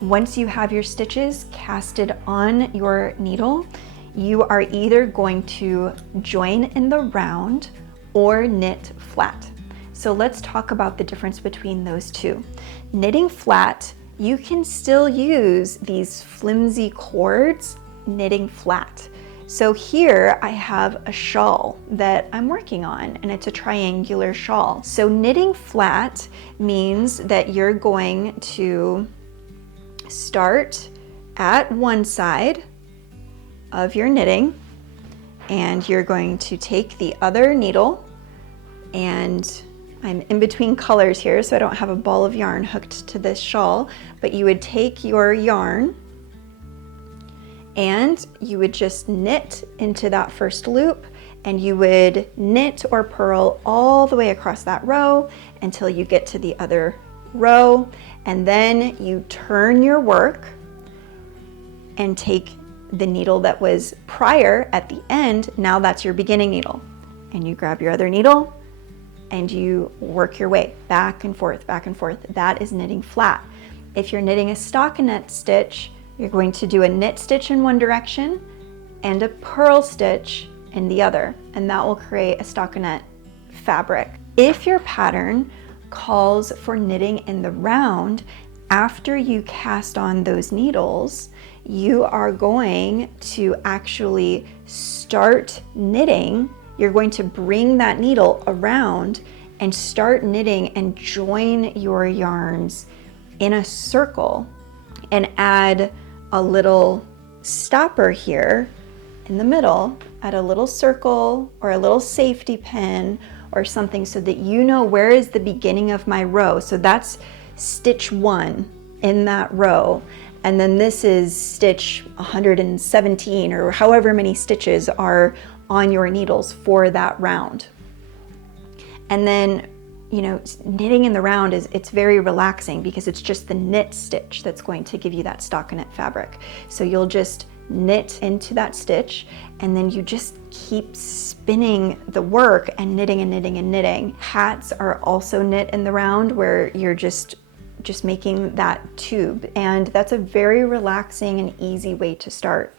Once you have your stitches casted on your needle, you are either going to join in the round or knit flat. So let's talk about the difference between those two. Knitting flat, you can still use these flimsy cords knitting flat. So here I have a shawl that I'm working on, and it's a triangular shawl. So knitting flat means that you're going to start at one side of your knitting, and you're going to take the other needle, and I'm in between colors here, so I don't have a ball of yarn hooked to this shawl, but you would take your yarn and you would just knit into that first loop, and you would knit or purl all the way across that row until you get to the other row, and then you turn your work and take the needle that was prior at the end. Now that's your beginning needle, and you grab your other needle and you work your way back and forth, back and forth. That is knitting flat. If you're knitting a stockinette stitch, you're going to do a knit stitch in one direction and a purl stitch in the other, and that will create a stockinette fabric. If your pattern calls for knitting in the round, after you cast on those needles, you are going to actually start knitting. You're going to bring that needle around and start knitting and join your yarns in a circle, and add a little stopper here in the middle, add a little circle or a little safety pin or something, so that you know where is the beginning of my row. So that's stitch 1 in that row, and then this is stitch 117 or however many stitches are on your needles for that round. And then, you know, knitting in the round it's very relaxing because it's just the knit stitch that's going to give you that stockinette fabric. So you'll just knit into that stitch, and then you just keep spinning the work and knitting and knitting and knitting. Hats are also knit in the round, where you're just making that tube, and that's a very relaxing and easy way to start.